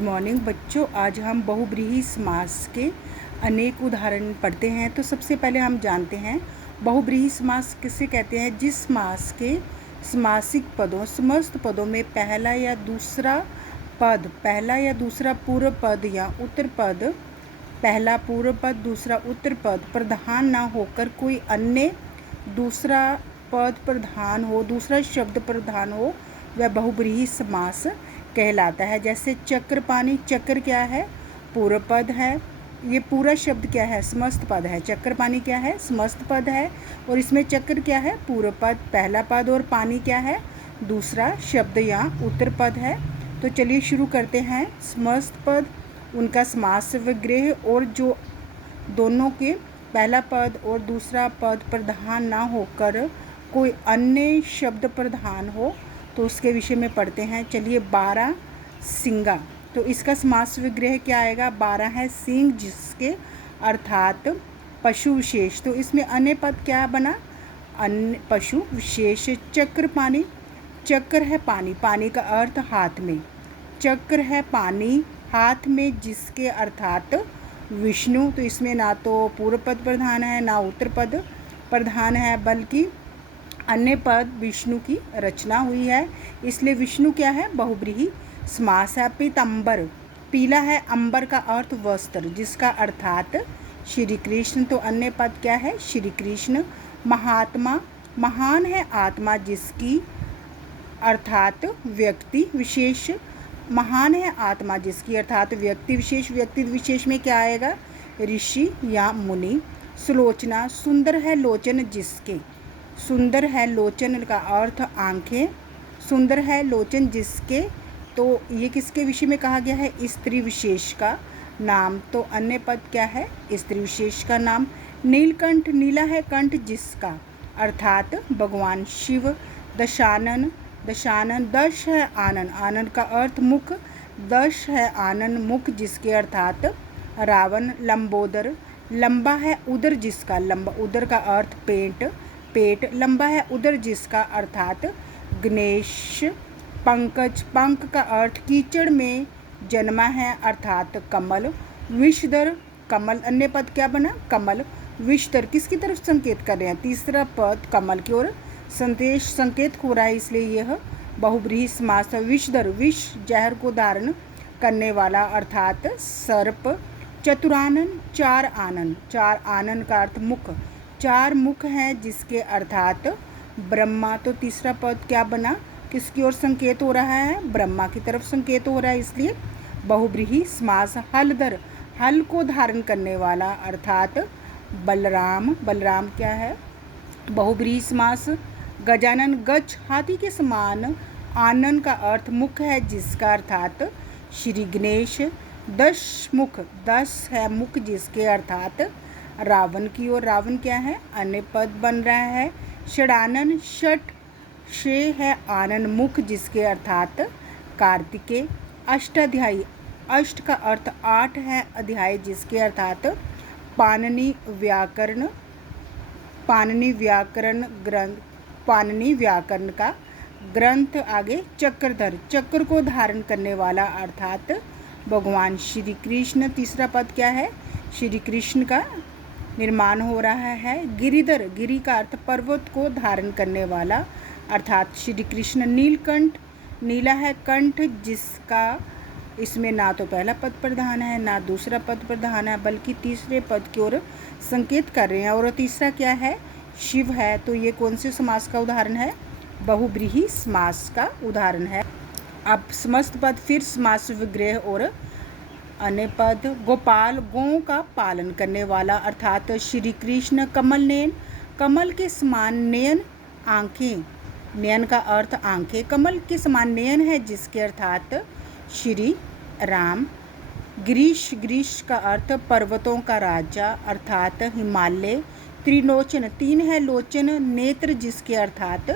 Good morning बच्चों। आज हम बहुब्रीहि समास के अनेक उदाहरण पढ़ते हैं। तो सबसे पहले हम जानते हैं बहुब्रीहि समास किसे कहते हैं। जिस समास के समासिक पदों समस्त पदों में पहला या दूसरा पूर्व पद या उत्तर पद, पहला पूर्व पद दूसरा उत्तर पद प्रधान ना होकर कोई अन्य दूसरा पद प्रधान हो, दूसरा शब्द प्रधान हो, वह बहुब्रीहि समास कहलाता है। जैसे चक्र पानी, चक्र क्या है? पूर्व पद है। ये पूरा शब्द क्या है? समस्त पद है। चक्र पानी क्या है? समस्त पद है। और इसमें चक्र क्या है? पूर्व पद पहला पद, और पानी क्या है? दूसरा शब्द या उत्तर पद है। तो चलिए शुरू करते हैं। समस्त पद, उनका समास विग्रह, और जो दोनों के पहला पद और दूसरा पद प्रधान ना होकर कोई अन्य शब्द प्रधान हो, तो उसके विषय में पढ़ते हैं। चलिए, 12 सिंगा, तो इसका समास विग्रह क्या आएगा? 12 है सिंह जिसके अर्थात पशु विशेष। तो इसमें अन्य पद क्या बना? अन्य पशु विशेष। चक्र पानी, चक्र है पानी, पानी का अर्थ हाथ में। चक्र है पानी हाथ में जिसके अर्थात विष्णु। तो इसमें ना तो पूर्व पद प्रधान है ना उत्तर पद प्रधान है, बल्कि अन्य पद विष्णु की रचना हुई है, इसलिए विष्णु क्या है? बहुब्रीहि समास है। पीताम्बर, पीला है, अंबर का अर्थ वस्त्र जिसका अर्थात श्री कृष्ण। तो अन्य पद क्या है? श्री कृष्ण। महात्मा, महान है आत्मा जिसकी अर्थात व्यक्ति विशेष। महान है आत्मा जिसकी अर्थात व्यक्ति विशेष। व्यक्ति विशेष में क्या आएगा? ऋषि या मुनि। सुलोचना, सुंदर है लोचन जिसके। सुंदर है लोचन का अर्थ आंखें। सुंदर है लोचन जिसके, तो ये किसके विषय में कहा गया है? स्त्री विशेष का नाम। तो अन्य पद क्या है? स्त्री विशेष का नाम। नीलकंठ, नीला है कंठ जिसका अर्थात भगवान शिव। दशानन, दशानन, दश है आनन, आनन का अर्थ मुख। दश है आनन मुख जिसके अर्थात रावण। लंबोदर, लंबा है उदर जिसका, लंबा उदर का अर्थ पेट, पेट लंबा है उदर जिसका अर्थात गणेश। पंकज, पंक का अर्थ कीचड़ में जन्मा है अर्थात कमल। विषधर, कमल, अन्य पद क्या बना? कमल। विषधर किसकी तरफ संकेत कर रहे हैं? तीसरा पद कमल की ओर संकेत हो रहा है, इसलिए यह बहुब्रीहि समास है। विषधर, विष जहर को धारण करने वाला अर्थात सर्प। चतुरानन, चार आनन, चार आनन का अर्थ मुख, चार मुख हैं जिसके अर्थात ब्रह्मा। तो तीसरा पद क्या बना? किसकी ओर संकेत हो रहा है? ब्रह्मा की तरफ संकेत हो रहा है, इसलिए बहुब्रीहि समास। हलधर, हल को धारण करने वाला अर्थात बलराम। बलराम क्या है? बहुब्रीहि समास। गजानन, गज हाथी के समान, आनन का अर्थ मुख है जिसका अर्थात श्री गणेश। दश मुख, दस है मुख जिसके अर्थात रावण की ओर। रावण क्या है? अन्य पद बन रहा है। षडानन, षट शे है आनन मुख जिसके अर्थात कार्तिकेय। अष्टाध्यायी, अष्ट का अर्थ 8 है, अध्याय जिसके अर्थात पाणिनि व्याकरण। पाणिनि व्याकरण ग्रंथ, पाणिनि व्याकरण का ग्रंथ। आगे चक्रधर, चक्र को धारण करने वाला अर्थात भगवान श्री कृष्ण। तीसरा पद क्या है? श्री कृष्ण का निर्माण हो रहा है। गिरिधर, गिरि का अर्थ पर्वत को धारण करने वाला अर्थात श्री कृष्ण। नीलकंठ, नीला है कंठ जिसका, इसमें ना तो पहला पद प्रधान है ना दूसरा पद प्रधान है, बल्कि तीसरे पद की ओर संकेत कर रहे हैं। और तीसरा क्या है? शिव है। तो ये कौन से समास का उदाहरण है? बहुब्रीहि समास का उदाहरण है। अब समस्त पद, फिर समास विग्रह और अन्य पद। गोपाल, गौ का पालन करने वाला अर्थात श्री कृष्ण। कमल नयन, कमल के समान नयन आंखें, नयन का अर्थ आंखें, कमल के समान नयन है जिसके अर्थात श्री राम। ग्रीश, ग्रीश का अर्थ पर्वतों का राजा अर्थात हिमालय। त्रिलोचन, तीन है लोचन नेत्र जिसके अर्थात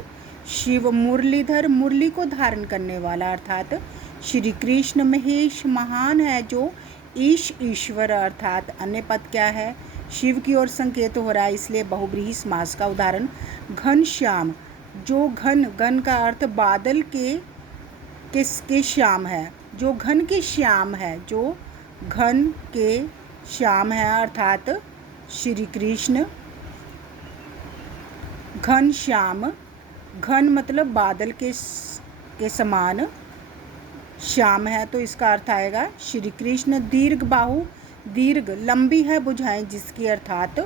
शिव। मुरलीधर, मुरली को धारण करने वाला अर्थात श्री कृष्ण। महेश, महान है जो ईश ईश्वर अर्थात अन्य पद क्या है? शिव की ओर संकेत हो रहा है, इसलिए बहुब्रीहि समास का उदाहरण। घनश्याम, जो घन, घन का अर्थ बादल के किसके श्याम है, जो घन के श्याम है, जो घन के श्याम है अर्थात श्री कृष्ण। घन श्याम, घन मतलब बादल के समान, श्याम है तो इसका अर्थ आएगा श्री कृष्ण। दीर्घ बाहु, दीर्घ लंबी है भुजाएं जिसकी अर्थात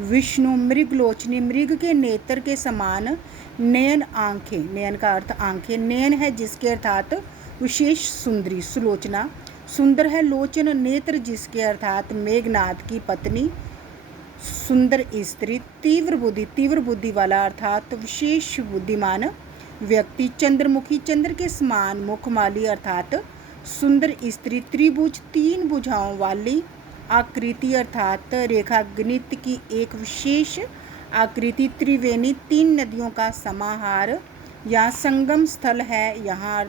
विष्णु। मृगलोचनी, मृग के नेत्र के समान। नयन आंखें, नयन का अर्थ आंखें, नयन है जिसके अर्थात विशेष सुंदरी सुलोचना। सुंदर है लोचन, नेत्र जिसके अर्थात मेघनाथ की पत्नी सुंदर स्त्री। तीव्र बुद्धि, तीव्र बुद्धि वाला अर्थात विशेष बुद्धिमान व्यक्ति। चंद्रमुखी, चंद्र के समान मुखमाली अर्थात सुंदर स्त्री। त्रिभुज, तीन भुजाओं वाली आकृति अर्थात रेखा गणित की एक विशेष आकृति। त्रिवेणी, तीन नदियों का समाहार या संगम स्थल है यहाँ।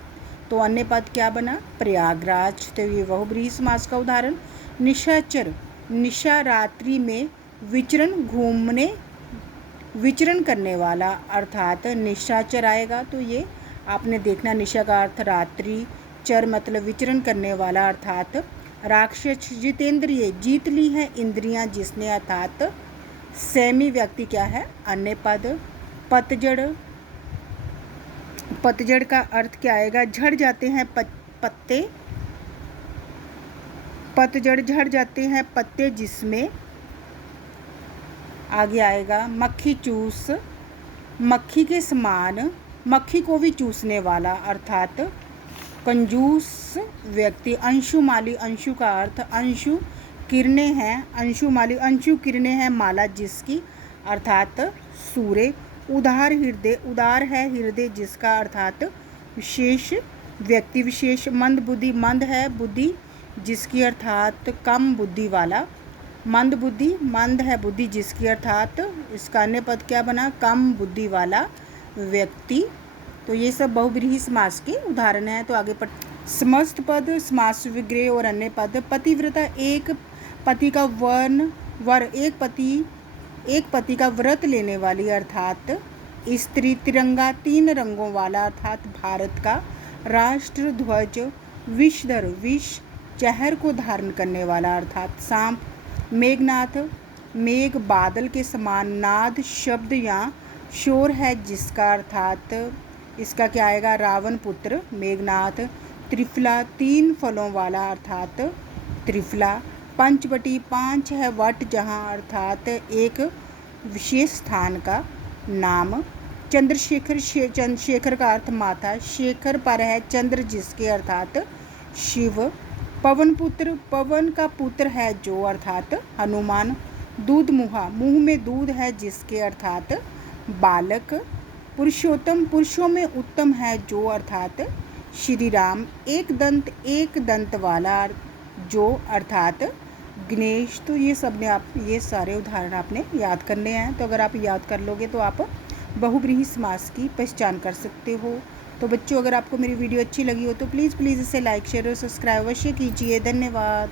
तो अन्य पद क्या बना? प्रयागराज। तो ये बहुब्रीहि समास का उदाहरण। निशाचर, निशा रात्रि में विचरण करने वाला अर्थात निशाचर आएगा। तो ये आपने देखना, निशा का अर्थ रात्रि, चर मतलब विचरण करने वाला अर्थात राक्षस। जितेंद्रिय, जीत ली है इंद्रियां जिसने अर्थात सैमी व्यक्ति क्या है? अन्य पद। पतझड़, पतझड़ का अर्थ क्या आएगा? झड़ जाते हैं पत्ते, पतझड़ झड़ जाते हैं पत्ते जिसमें। आगे आएगा मक्खी चूस, मक्खी के समान, मक्खी को भी चूसने वाला अर्थात कंजूस व्यक्ति। अंशुमाली, अंशु का अर्थ अंशु किरणें हैं, अंशुमाली अंशु किरणें हैं माला जिसकी अर्थात सूर्य। उदार हृदय, उदार है हृदय जिसका अर्थात विशेष व्यक्ति विशेष। मंद बुद्धि, मंद है बुद्धि जिसकी अर्थात कम बुद्धि वाला। मंद बुद्धि, मंद है बुद्धि जिसकी अर्थात इसका अन्य पद क्या बना? कम बुद्धि वाला व्यक्ति। तो ये सब बहुब्रीहि समास के उदाहरण हैं। तो आगे समस्त पद, समास विग्रह और अन्य पद। पतिव्रता, एक पति का वर, एक पति का व्रत लेने वाली अर्थात स्त्री। तिरंगा, तीन रंगों वाला अर्थात भारत का राष्ट्र ध्वज। विषधर, विष जहर को धारण करने वाला अर्थात सांप। मेघनाथ, मेघ बादल के समान। नाद शब्द या शोर है जिसका अर्थात इसका क्या आएगा? रावण पुत्र मेघनाथ। त्रिफला, तीन फलों वाला अर्थात त्रिफला। पंचवटी, पांच है वट जहाँ अर्थात एक विशेष स्थान का नाम। चंद्रशेखर, चंद्रशेखर का अर्थ माथा, शेखर पर है चंद्र जिसके अर्थात शिव। पवन पुत्र, पवन का पुत्र है जो अर्थात हनुमान। दूध मुहा, मुंह में दूध है जिसके अर्थात बालक। पुरुषोत्तम, पुरुषों में उत्तम है जो अर्थात श्री राम। एक दंत वाला जो अर्थात गणेश। तो ये सब ने आप ये सारे उदाहरण आपने याद करने हैं। तो अगर आप याद कर लोगे तो आप बहुब्रीहि समास की पहचान कर सकते हो। तो बच्चों, अगर आपको मेरी वीडियो अच्छी लगी हो तो प्लीज़ इसे लाइक शेयर और सब्सक्राइब अवश्य कीजिए। धन्यवाद।